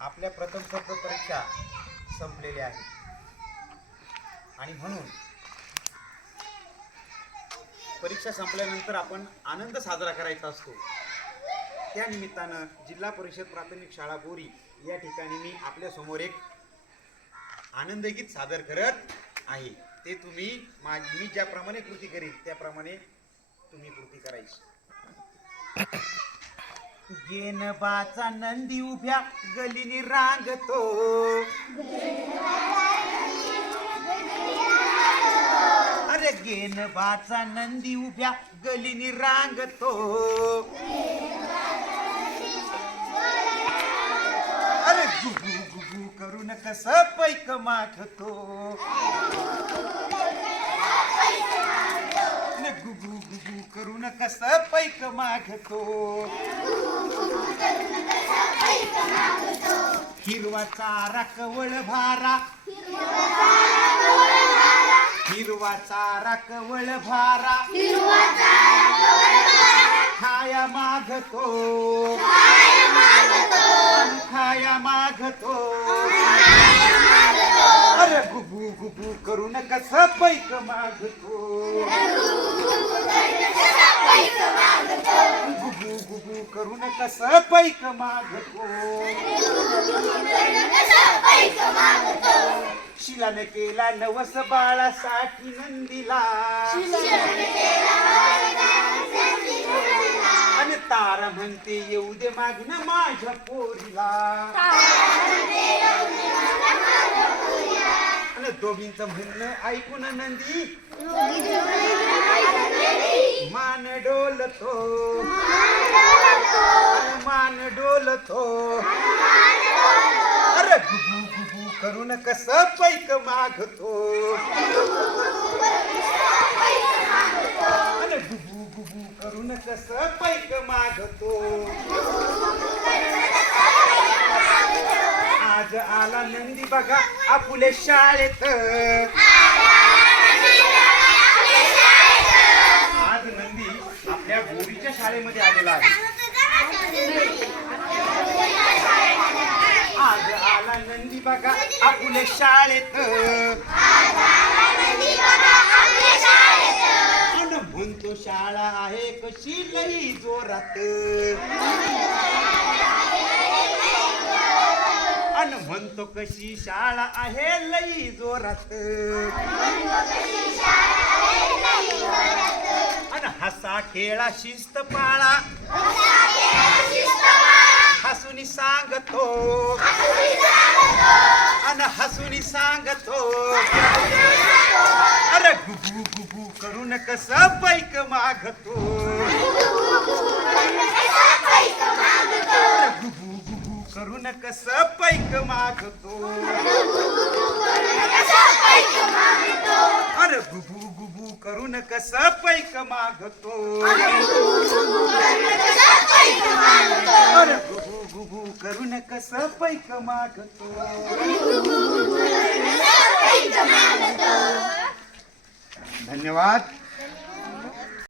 आपल्या प्रथम सत्र परीक्षा संपलेल्या आहेत आणि म्हणून परीक्षा संपल्यानंतर आपण आनंद साजरा करायचा असतो। त्या निमित्तानं जिल्हा परिषद प्राथमिक शाळा बोरी या ठिकाणी मी आपल्या समोर एक आनंद गीत सादर करत आहे। ते तुम्ही मी ज्याप्रमाणे कृती करीन त्याप्रमाणे तुम्ही कृती करायची। गेनबाचा नंदी उभ्या गलीनी रांगतो, अरे गेनबाचा नंदी उभ्या गलीनी रांगतो, अरे गुगू गुगू करून कसं पैक मागतो, गुगू गुगू करून कसं पैक मागतो, हिरवा चारा कवळ भारा, हिरवा चारा कवळ भारा, खाया मागतो, खाया मागतो, अरे गुबू गुबू करून कसं पैक मागतो, गुबू गुबू करून कसं पैक मागतो, शिलाने केला नवस बाळासाठी नंदीला, आणि तारा म्हणते येऊ दे मागणं माझ्या पोरीला, आणि दोघींचं म्हणणं ऐकून नंदी मान डोलतो, मान डोलतो, अरे गुबू गुबू करून कसं पैक मागतो, अरे गुबू गुबू करून कसं पैक मागतो, आज आला नंदी बघा आपुले शाळेत, आज नंदी आपल्या बोरीच्या शाळेमध्ये आलेला आहे, आज आला नंदी बघा आपुले शाळेत, आणि म्हणतो शाळा आहे कशी लई जोरात, आणि म्हणतो कशी शाळा आहे लई जोरात, आणि हसा खेळा शिस्त पाळा, हसूनी सांगतो, आणि हसूनी सांगतो, अरे गुबू गुबू करून कसं पैक मागतो, अरे गुबू गुबू करून कसं पैक मागतो, अरे गुबू गुबू करून कसं पैक मागतो, अरे गुबू गुबू करून कसं पैक मागतो। धन्यवाद।